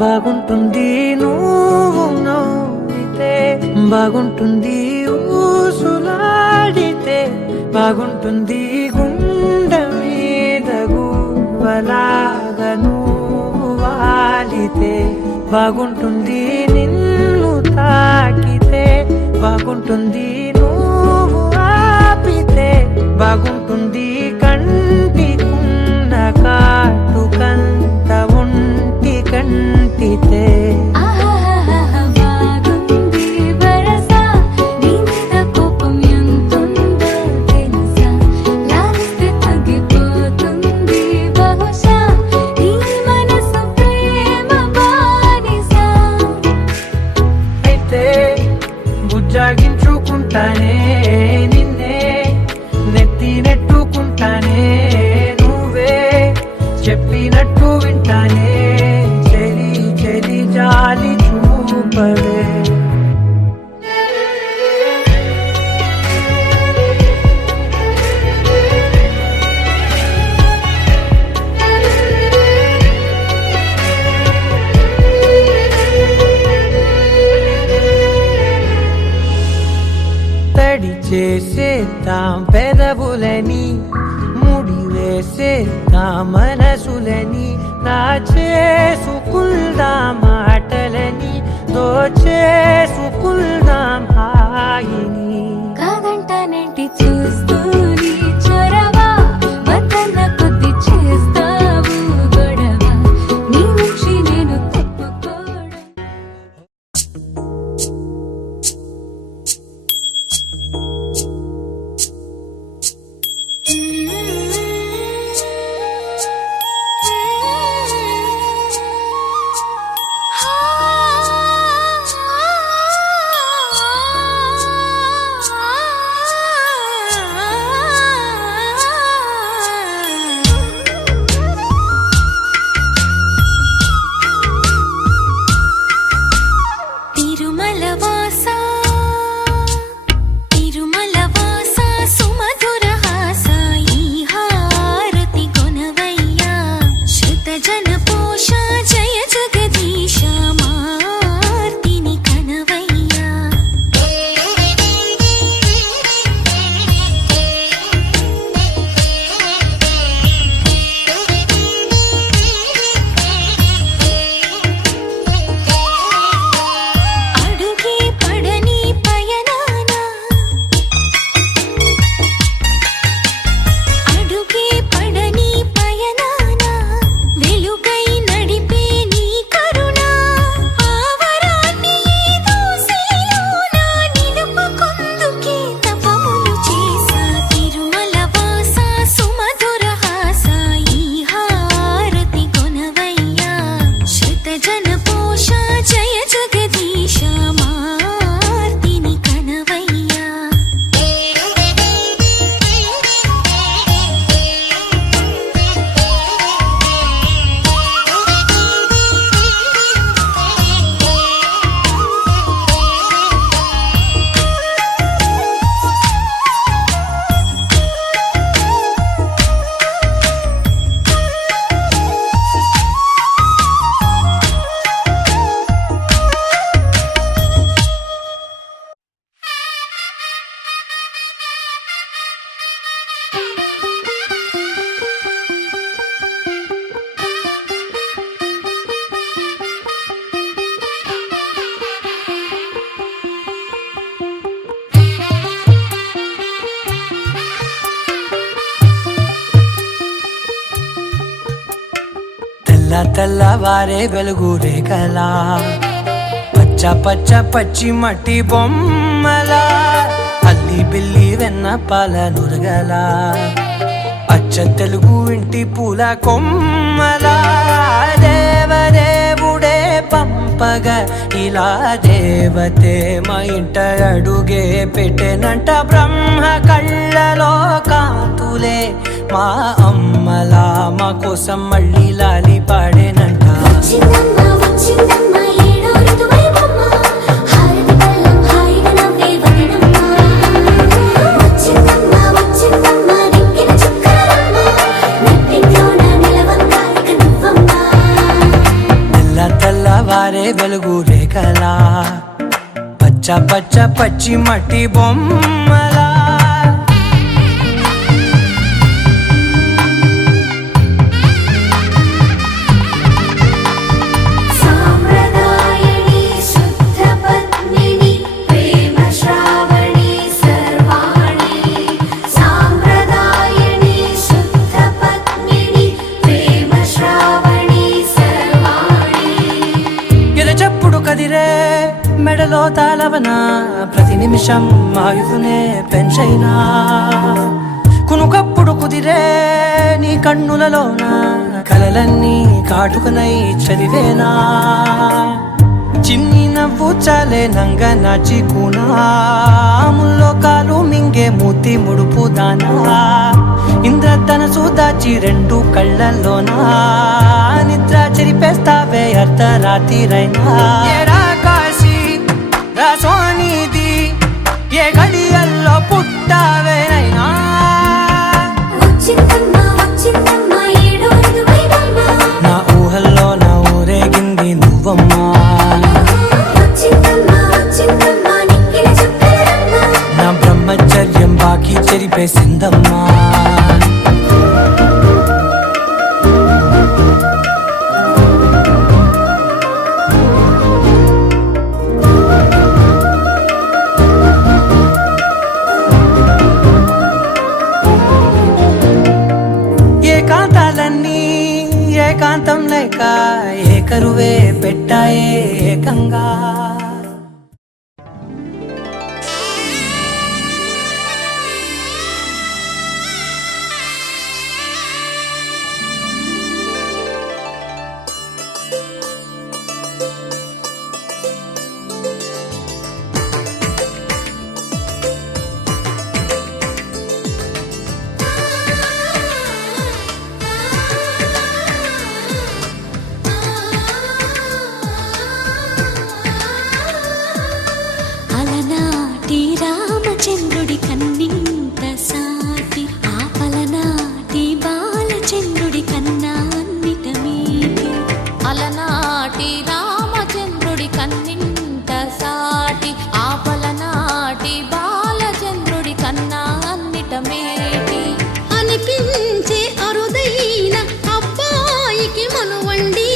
బాగుంటుంది నువ్వు నవ్వితే, బాగుంటుంది ఊసులాడితే, బాగుంటుంది గుండె మీద గువ్వలాగా నువ్వు వాలితే, బాగుంటుంది నిన్ను తాకితే, బాగుంటుంది నువ్వు ఆపితే, బాగుంటుంది కంటికున్న కాటుకంత ఒంటి కంటితే. బుజ్జాగించుకుంటానే నిన్నే, నెత్తి నెట్టుకుంటానే, నువ్వే చెప్పినట్టు వింటానే, చెలి చెలి జాలి చూపవే. తడి చేసేద్దాం పెదవులని, ముడి వేసేద్దాం మనసులని, నా చేసుకుందాం మాటలని, దోచేసుకుందాం హాయిని. కాదంటానేంటి చూస్తూని చొరవా, వద్దన్న కొద్ది చేస్తావు గొడవ, నీ నుంచి నేను తప్పుకోవడం. తెల్లవారే వెలుగు రేఖలా, పచ్చ పచ్చ పచ్చి మట్టి బొమ్మలా, అల్లి బిల్లి వెన్న పాల నురగలా, అచ్చ తెలుగు ఇంటి పూల కొమ్మలా, దేవదేవుడే పంపగా ఇలా దేవతే మా ఇంట అడుగే పెట్టెనంట. బ్రహ్మ కళ్ళలో కాంతులే మా అమ్మలా మా కోసం మళ్ళీ లాలి పాడేనంట. తెల్ల తెల్లవారే వెలుగు రేఖలా పచ్చ పచ్చ పచ్చి మట్టి బొమ్మలా సాంప్రదాయని శుద్ధ పద్మిని ప్రేమ శ్రావణి సర్వాణి సాంప్రదాయని శుద్ధ పద్మిని ప్రేమ శ్రావణి సర్వాణి ఎరచప్పుడు కదిరే మెడలో తాళవన ప్రతి నిమిషం ఆయువునే పెంచైనా కునుకప్పుడు కుదిరే నీ కన్నులలోన కలలన్నీ కాటుకనై చదివేనా చిన్ని నవ్వు చాలే నంగ నాచి కూనాముల్లో కాలు మింగే మూతి ముడుపు దానా ఇంద్రధనసు దాచి రెండు కళ్ళల్లోనా నిద్ర చెరిపేస్తావే అర్ధరాత్రిరైనా ఏడా కాశీ రాసోనిది ఏ గడియల్లో పుట్టావేనైనా వచ్చిందమ్మా వచ్చిందమ్మా ఏడో ఋతువైవమ్మా నా ఊహల్లో నా ఊరేగింది నువ్వమ్మా వచ్చిందమ్మా వచ్చిందమ్మా నిక్కిన చుక్కలమ్మా నా బ్రహ్మచర్యం బాకీ చెరిపేసిందమ్మా ఏకాంతాలన్నీ ఏకాంతం లేక ఏకరువే పెట్టాయే ఏకంగా అలనాటి రామచంద్రుడి కన్నింత సాటి ఆపలనాటి బాలచంద్రుడి కన్నా అన్నిట మీటి అలనాటి రామచంద్రుడి కన్నింత సాటి ఆపలనాటి బాలచంద్రుడి కన్నా అన్నిట మేటి అనిపించే అరుదైన అబ్బాయికి మనువండి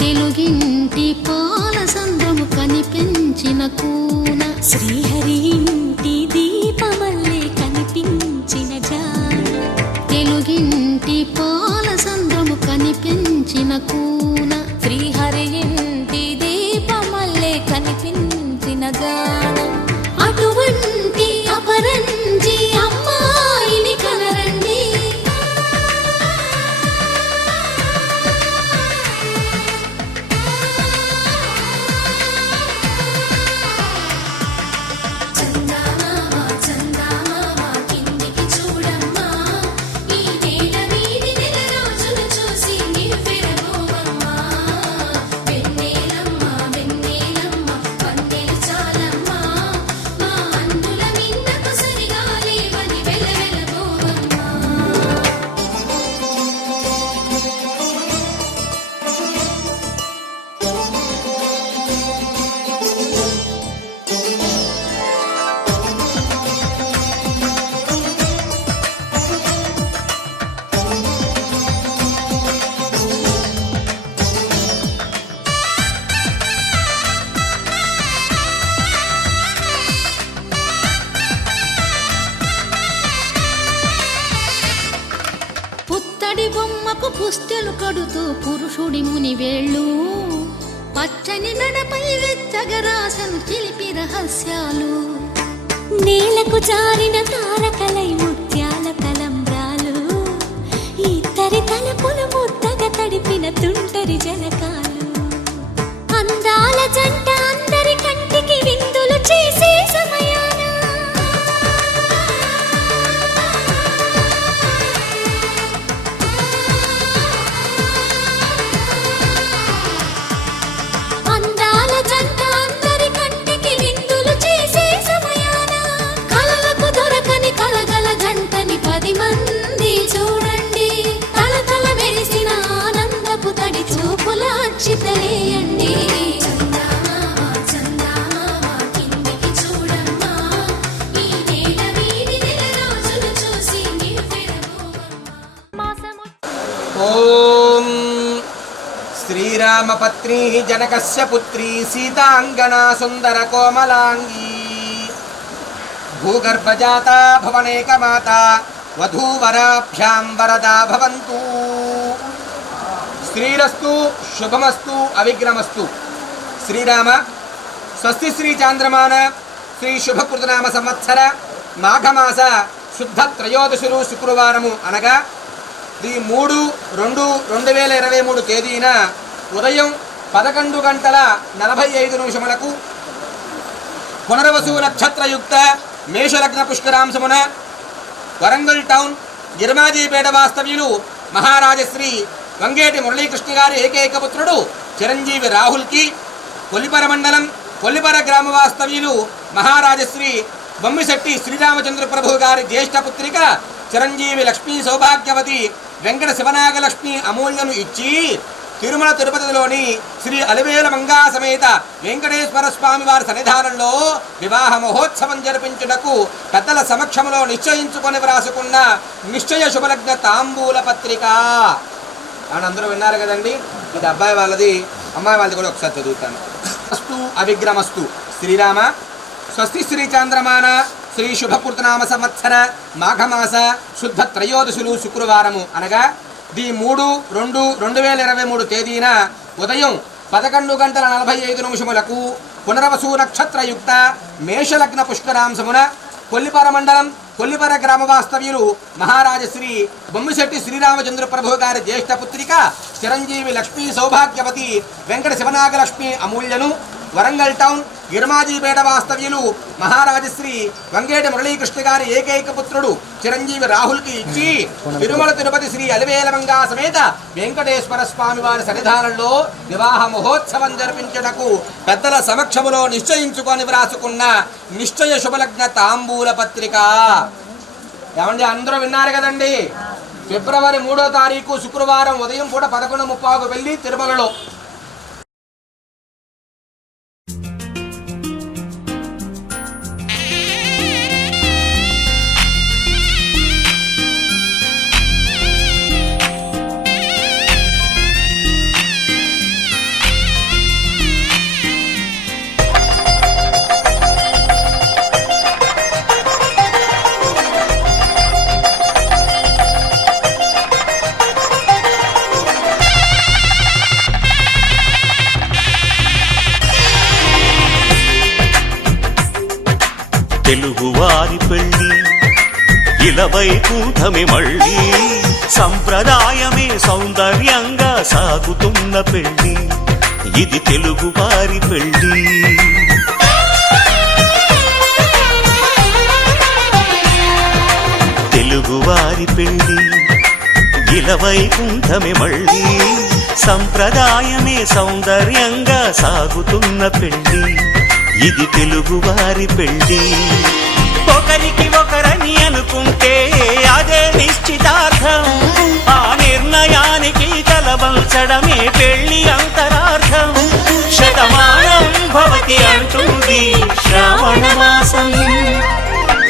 తెలుగింటి పాల సంద్రము కనిపించిన కూన శ్రీహరి ఇంటి దీపమల్లే కనిపించిన జాన తెలుగింటి పాల సంద్రము కనిపించిన కూన శ్రీహరి ఇంటి దీపమల్లే కనిపించిన జాన అటువంటి అపరంజి అమ్మాయిని కనరండి చందమామ చందమామ కిందికి చూడమ్మా ఈ నేల వీడి నెల రోజులు చూసి నివ్వెరపోవమ్మా వెన్నెలమ్మ వెన్నెలమ్మ వన్నెలు చాలమ్మా మా అందుల మిన్నకు సరిగా లేవని వెలవెలపోవమ్మా పుత్తడి బొమ్మకు పుస్తెలు కడుతూ పురుషుడి ముని వేళ్ళు పచ్చని నడపై వెచ్చగరాసను చిలిపి రహస్యాలు నేలకు జారిన తారకలై ముత్యాల తలంబ్రాలు ఇద్దరి తలపులు ముద్దగా తడిపిన తుంటరి జలకాలు అందాల జంట అందరి కంటికి విందులు చేసే సమయాన అందాల జంట అందరి కంటికి విందులు చేసే సమయాన రామపత్ని జనకస్య పుత్రి సీతాంగనా సుందర కోమలాంగీ భూగర్భజాత భవనేకమాత వధూవరాభ్యాం వరదా భవంతు. శ్రీరస్తు శుభమస్తు అవిఘ్నమస్తు. శ్రీరామ స్వస్తి శ్రీ చాంద్రమాన శ్రీ శుభకృతనామ సంవత్సర మాఘమాస శుద్ధ త్రయోదశులు శుక్రవారము అనగా 3/2/2023 తేదీన ఉదయం 11:45 పునర్వసు నక్షత్రయుక్త మేషలగ్న పుష్కరాంశమున వరంగల్ టౌన్ గిరిమాజీపేట వాస్తవ్యులు మహారాజశ్రీ వంగేటి మురళీకృష్ణ గారి ఏకైక పుత్రుడు చిరంజీవి రాహుల్కి, కొల్లిపర మండలం కొల్లిపర గ్రామ వాస్తవ్యులు మహారాజశ్రీ బొమ్మిశెట్టి శ్రీరామచంద్ర ప్రభు గారి జ్యేష్ఠ పుత్రిక చిరంజీవి లక్ష్మీ సౌభాగ్యవతి వెంకట శివనాగలక్ష్మి అమూల్యను ఇచ్చి తిరుమల తిరుపతిలోని శ్రీ అలివేల మంగా సమేత వెంకటేశ్వర స్వామి వారి సన్నిధానంలో వివాహ మహోత్సవం జరిపించుటకు పెద్దల సమక్షంలో నిశ్చయించుకొని వ్రాసుకున్న నిశ్చయ శుభలగ్న తాంబూల పత్రిక అని అందరూ విన్నారు కదండి. ఇది అబ్బాయి వాళ్ళది, అమ్మాయి వాళ్ళది కూడా ఒకసారి చదువుతాను. అస్తు అవిఘ్నమస్తు. శ్రీరామ స్వస్తి శ్రీ చాంద్రమాన శ్రీ శుభకృతనామ సంవత్సర మాఘమాస శుద్ధ త్రయోదశులు శుక్రవారము అనగా 3/2/2023 తేదీన ఉదయం 11:45 పునర్వసు నక్షత్రయుక్త మేషలగ్న పుష్కరాంశమున కొల్లిపర మండలం కొల్లిపర గ్రామ వాస్తవ్యులు మహారాజశ్రీ బొమ్మిశెట్టి శ్రీరామచంద్ర ప్రభు గారి జ్యేష్ఠ పుత్రిక చిరంజీవి లక్ష్మీ సౌభాగ్యవతి వెంకట శివనాగలక్ష్మి అమూల్యను వరంగల్ టౌన్ గిరిమాజీపేట వాస్తవ్యులు మహారాజశ్రీ వంగేటి మురళీకృష్ణ గారి ఏకైక పుత్రుడు చిరంజీవి రాహుల్కి ఇచ్చి తిరుమల తిరుపతి శ్రీ అలివేలమంగా సమేత వెంకటేశ్వర స్వామి వారి సన్నిధానంలో వివాహ మహోత్సవం జరిపించుటకు పెద్దల సమక్షములో నిశ్చయించుకొని వ్రాసుకున్న నిశ్చయ శుభలగ్న తాంబూల పత్రిక. ఏమండి అందరూ విన్నారు కదండి. ఫిబ్రవరి 3వ తారీఖు శుక్రవారం ఉదయం పూట 11:30 వెళ్ళి తిరుమలలో తెలుగువారి పెళ్ళి ఇలవైకుంఠమే మళ్ళీ సంప్రదాయమే సౌందర్యంగా సాగుతున్న పెళ్ళి ఇది తెలుగువారి పెళ్ళి. తెలుగువారి పెళ్ళి ఇలవైకుంఠమే మళ్ళీ సంప్రదాయమే సౌందర్యంగా సాగుతున్న పెళ్ళి ఇది తెలుగువారి పెళ్ళి. ఒకరికి ఒకరని అనుకుంటే అదే నిశ్చితార్థం, ఆ నిర్ణయానికి తలవంచడమే పెళ్లి అంతరార్థం. శతమానం భవతి అంటుంది శ్రావణ మాసం,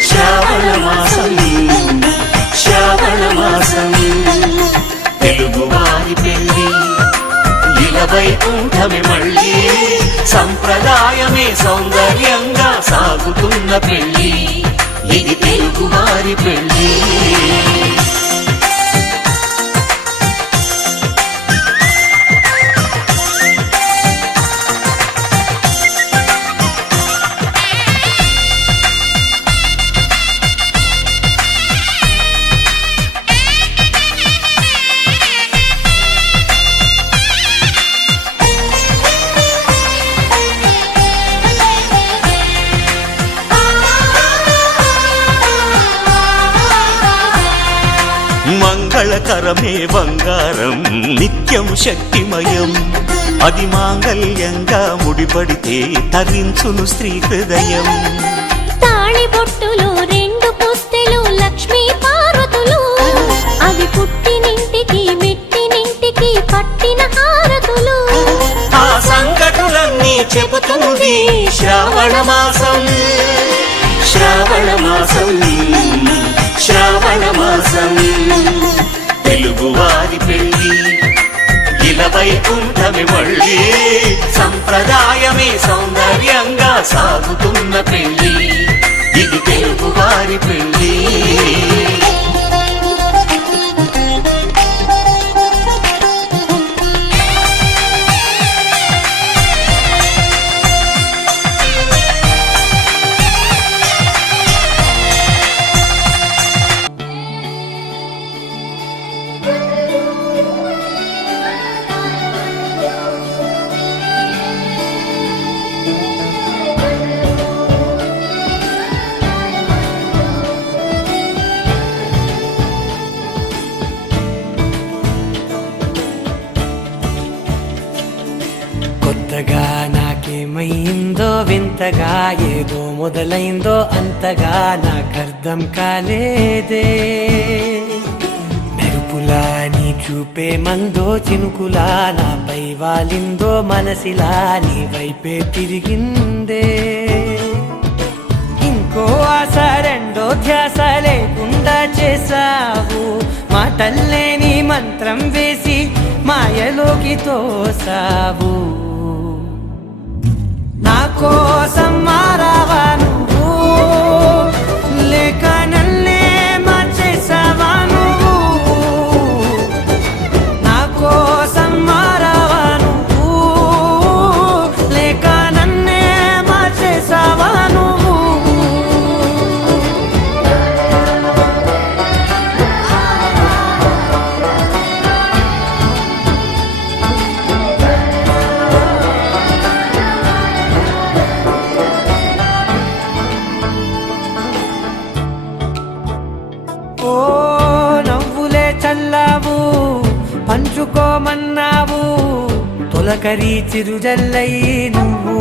శ్రావణ మాసం, శ్రావణ మాసం. తెలుగువారి పెళ్ళి ఇలవైకుంఠమే మళ్ళీ సంప్రదాయమే సౌందర్యంగా సాగుతున్న పెళ్ళి ఇది తెలుగువారి పెళ్ళి. మంగళకరమే బంగారం నిత్యం శక్తిమయం, అది మాంగళ్యంగా ముడిపడితే తరించును స్త్రీ హృదయం. తాళి బొట్టులు 2 పుస్తెలు లక్ష్మీ పార్వతులు, అవి పుట్టినింటికి మెట్టినింటికి పట్టిన హారతులు. ఆ సంగతులన్నీ చెబుతుంది శ్రావణ మాసం, శ్రావణ మాసం, శ్రావణ మాసం. తెలుగువారి పెళ్ళి వైకుంఠమి మళ్ళీ సంప్రదాయమే సౌందర్యంగా సాగుతున్న పెళ్లి ఇది తెలుగు వారి పెళ్లి కొత్తగా నాకేమైందో వింతగా ఏదో మొదలైందో అంతగా నాకర్థం కాలేదే మెరుపులా నీ చూపే మందో చినుకులా నాపై వాలిందో మనసిలా నీ వైపే తిరిగిందే ఇంకో ఆశ రెండో ధ్యాస లేకుండా చేసావు మాటల్లేని మంత్రం వేసి మాయలోకి తోసావు నా కోసం మారావా నువ్వు లేక నన్నే మార్చేసావా నువ్వు నా కోసం మారావా నువ్వు లేక నన్నే మార్చేసావా నువ్వు ఓ నవ్వులే చల్లావు పంచుకోమన్నావు తొలకరి చిరుజల్లై నువ్వు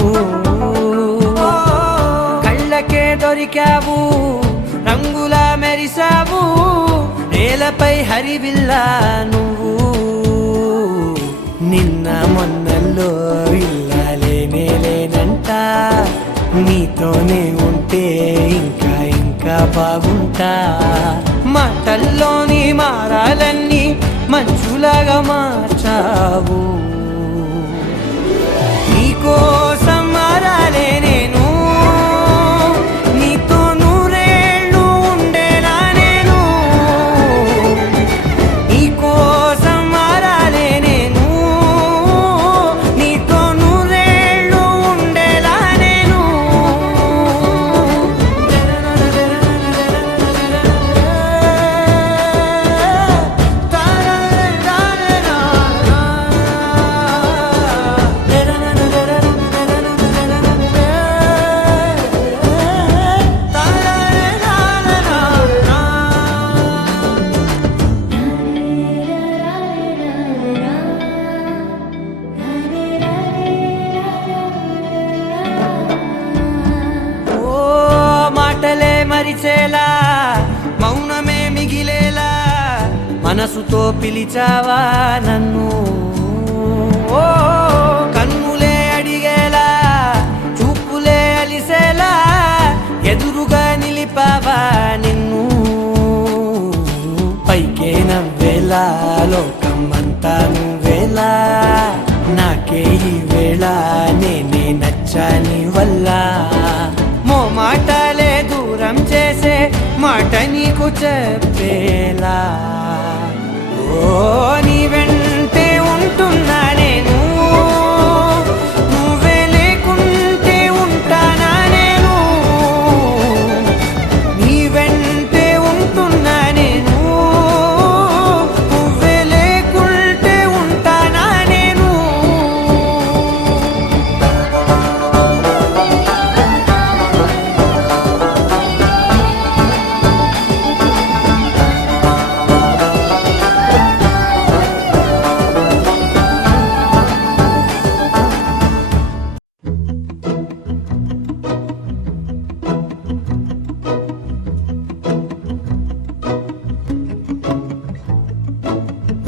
కళ్ళకే దొరికావు రంగులా మెరిసావు నేలపై హరివిల్లా నువ్వు నిన్న మొన్నల్లో ఇల్లాలేనే లేనంట నీతోనే ఉంటే ఇంకా ఇంకా బాగుంటా మాటల్లోని మారాలన్నీ మంచులాగా మార్చావు నీకోసం మారాలే నేను నీతో నూరేళ్ళు ఉండేనా నేను నీకోసం మారాలే నేను నీతో నూరేళ్ళు ఉండేలా నేను ఓ మాటలే మరిచేలా మౌనమే మిగిలేలా మనసుతో పిలిచావా నన్ను ఓ కన్నులే అడిగేలా చూపులే అలిసేలా ఎదురుగా నిలిపావా నిన్ను పైకే నవ్వేలా లోకం అంతా నువ్వేలా నాకే ఈ వేళ నేనే నచ్చాని వల్ల మాటలే దూరం చేసే మాట నీకు చెప్పేలా ఓ నీ వెంటే ఉంటున్నా నేను నువ్వే లేకుంటే ఉంటానా నేను నీ వెంటే ఉంటున్నా నేను నువ్వే లేకుంటే ఉంటానా నేను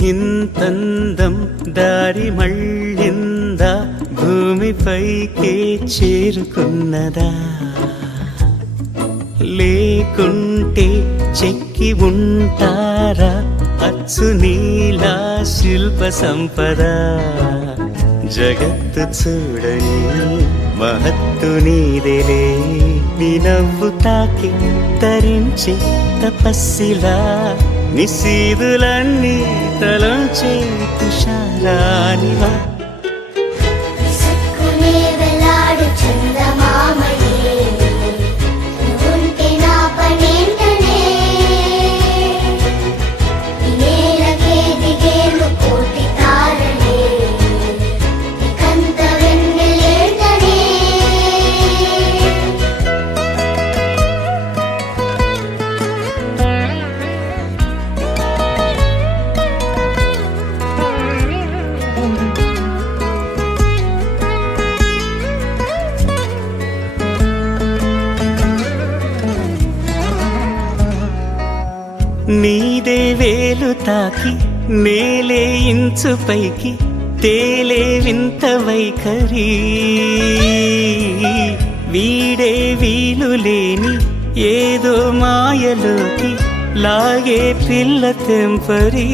ఇంతందం దారి మళ్ళిందా భూమిపైకే చేరుకున్నదా లేకుంటే చెక్కి ఉంటారా అచ్చు నీలా శిల్ప సంపద జగత్తు చూడని మహత్తు నీదేలే నీ నవ్వు తాకి తరించి తపస్సిలా నిశీదులన్నీ తలంచే తుషారానివా విసుక్కునే వెలాడు చందమామయే నువ్వుంటే నా పనేంటనే ఈ నేలకే దిగేను కోటి తారలే ఇకంత వెన్నెలేంటనే నీదే వేలు తాకి నేలే ఇంచు పైకి తేలే వింత వైఖరి వీడే వీలు లేని ఏదో మాయలోకి లాగే పిల్ల తెంపరి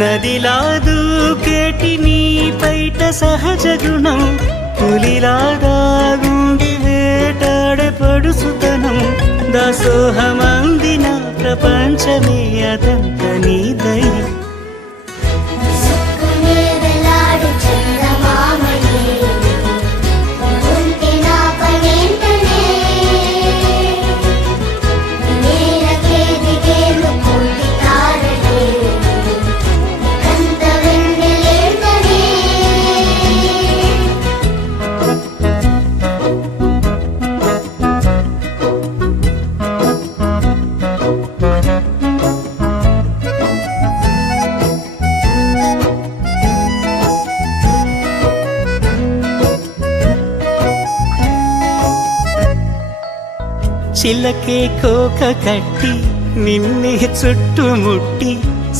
నదిలా దూకేటి నీ పైట సహజ గుణం పులిలాగా గుండి వేటాడే పడుసుతనం దాసోహమందిన ప్రపంచమే అదంత నీదై విసుక్కునే వెలాడు చందమామయే నువ్వుంటే నా పనేంటనే ఈ నేలకే దిగేను కోటి తారలే ఇకంత వెన్నెలేంటనే చిలకే కోక కట్టి నిన్నే చుట్టుముట్టి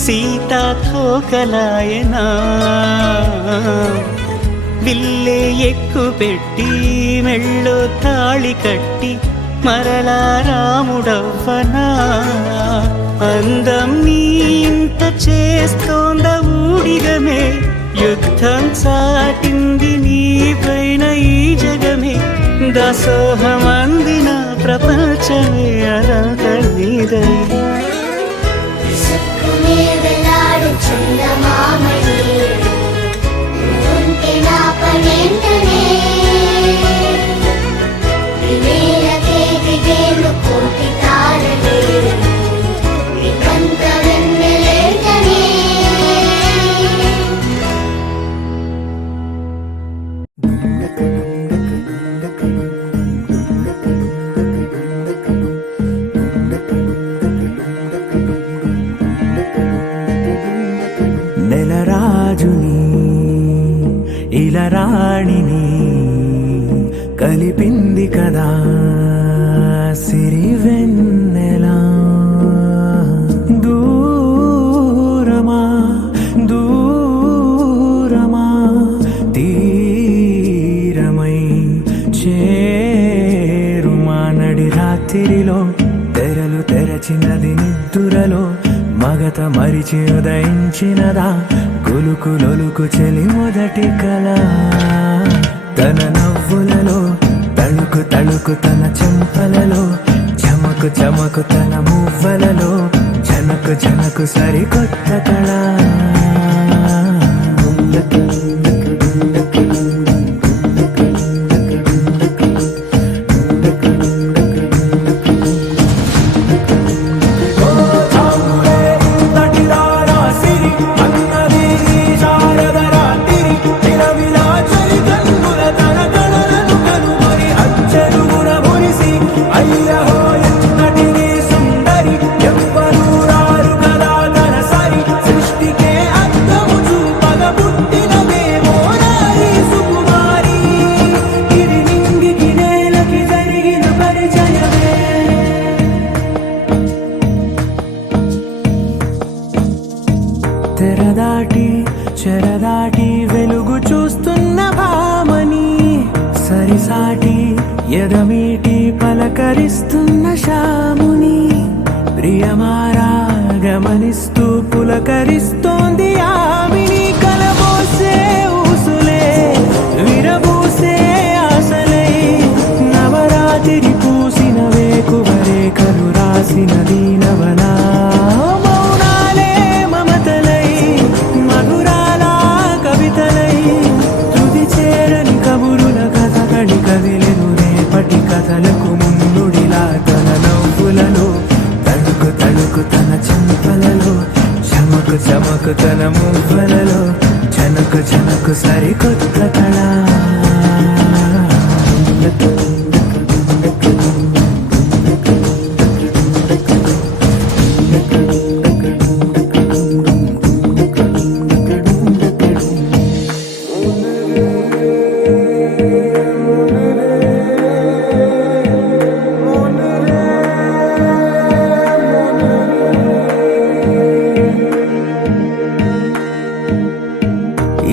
సీతాకోకలాయనా విల్లే ఎక్కు పెట్టి మెళ్ళో తాళి కట్టి మరలా రాముడవ్వనా అందం నీ ఇంత చేస్తోంద ఊడిగమే యుద్ధం సాటింది నీ పైన ఈ జగమే దాసోహమందిన ప్రపంచమే అనంత నీదై విసుక్కునే వెలాడు చందమామయే నువ్వుంటే నా పనేంటనే ఈ నేలకే దిగేను కోటి తారలే ఇకంత వెన్నెలేంటనే నెలరాజుని ఇలా రాణిని కలిపింది కదా సిరి వెన్నెలా దూరమా దూరమా తీరమై చేరుమా నడి రాత్రిలో తెరలు తెరచినది నిద్దురలో మగత మరిచి ఉదయించినదా కులుకు లొలుకు చెలి మొదటి కళ తన నవ్వులలో తళుకు తళుకు తన చెంపలలో చమకు చమకు తన మువ్వలలో జనకు జనకు సరికొత్త కళ తెరదాటి చెరదాటి వెలుగు చూస్తున్న భామని సరిసాటి ఎదమీటి పలకరిస్తున్న శాముని ప్రియమారా గమనిస్తూ పులకరిస్తోంది ఆవిని కలబోసే ఊసులే విరబూసే ఆశలై నవరాత్రి పూసిన వేకువరేఖలు రాసిన దీనవనా మౌనాలే మమతలై మధురాల కవితలై తుది చేరని కబురుల కథకళి కదిలెను రేపటి కథలకు ముందుడిలా తన నవ్వులలో తణుకు తణుకు తన చెంపలలో చమకు చమకు తన మువ్వలలో చనకు చనకు సరికొత్త కళ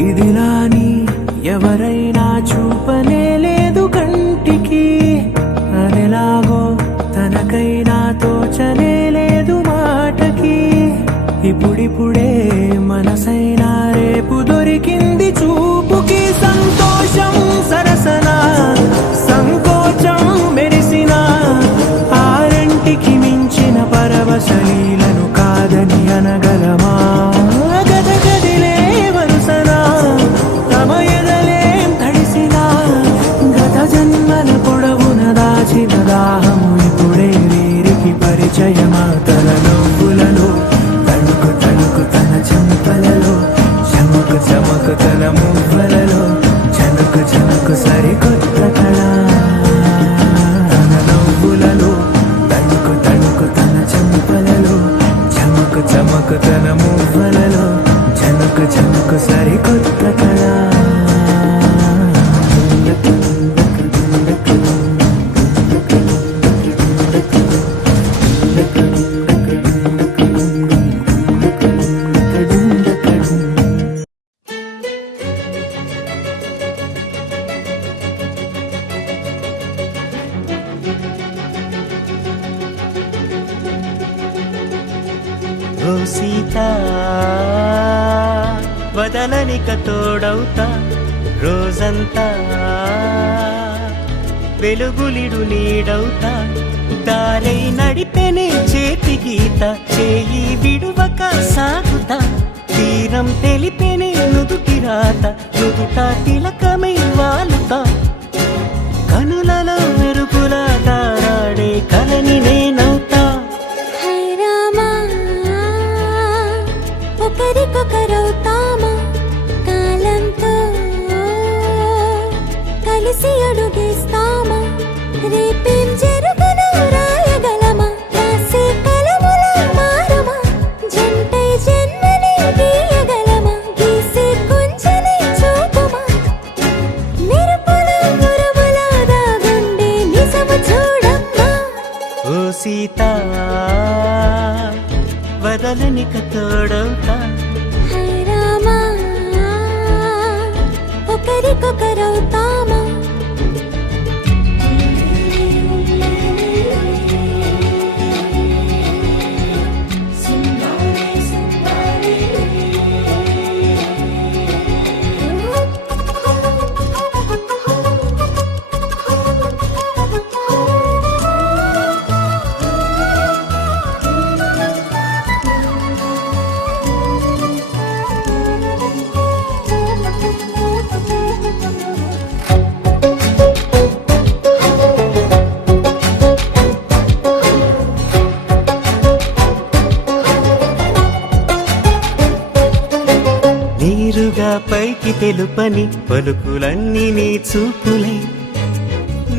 ఇదిలాని ఎవరైనా చూపనే లేదు కంటికి అదెలాగో తనకైనా తోచనే లేదు మాటకి ఇప్పుడిప్పుడే మనసైనా రేపు దొరికింది చూపుకి సంతోషం సరసన సంకోచం మెరిసిన ఆరంటికి మించిన పరవశలీలను కాదని అనగలమా గద గదిలే వరుసనా తమ ఎదలేం తడిసినా గత జన్మల పొడవున దాచిన దాహము ఇప్పుడే వీరికి పరిచయమా తన నవ్వులలో తణుకు తణుకు తన చెంపలలో చమకు చమకు తన మువ్వలలో చనుకు చనుకు సరికొత్త కళ తన నవ్వులలో తణుకు తణుకు తన చెంపలలో చమకు చమకు తన మువ్వలలో చనుకు చనుకు సరికొత్త కళ ఓ సీత వదలనిక తోడవుతా రోజంతా వెలుగులిడు నీడవుతా దారై నడిపెనే చేతి గీత చేయి విడువక సాగుతా తీరం తెలిపెనే నుదుటి రాత నుదుట తిలకమై వాలుతా కనులలో మెరుపుల తారాడే కలని నేనవుతా హై రామా ఒకరికొకరవుతామా కాలంతో కలిసి అడుగేస్తామా రేపేం జరుగునో రాయగలమా రాసే కలముల మారమా జంటై జన్మని గీయగలమా గీసే కుంచని చూపుమా మెరుపుల మురుముల దాగుండే నిజము చూడమ్మా ఓ సీత వదలనిక తోడవుతా హై రామా ఒకరికొకరవుతామా నీరుగా పైకి తెలుపని పలుకులన్నీ నీ చూపులై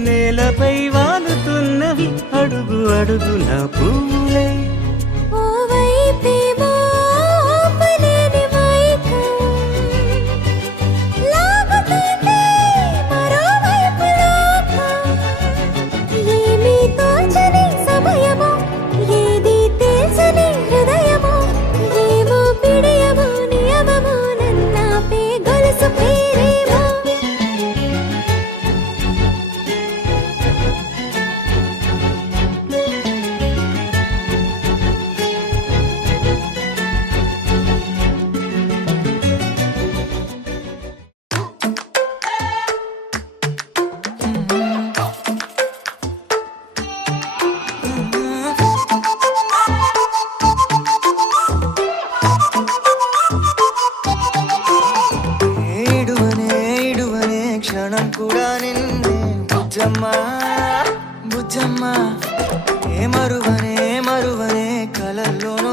నేలపై వాలుతున్నవి అడుగు అడుగున పువ్వులై ఓ వైపేమో ఆపలేని మైకం లాగుతుంది మరోవైపు లోకం ఏమీ తోచని సమయమో ఏది తేల్చని హృదయమో ఏమో పిడియమో నియమమో నన్నాపే గొలుసు పేరేమో ఏ మరువనే మరువనే కలల్లోన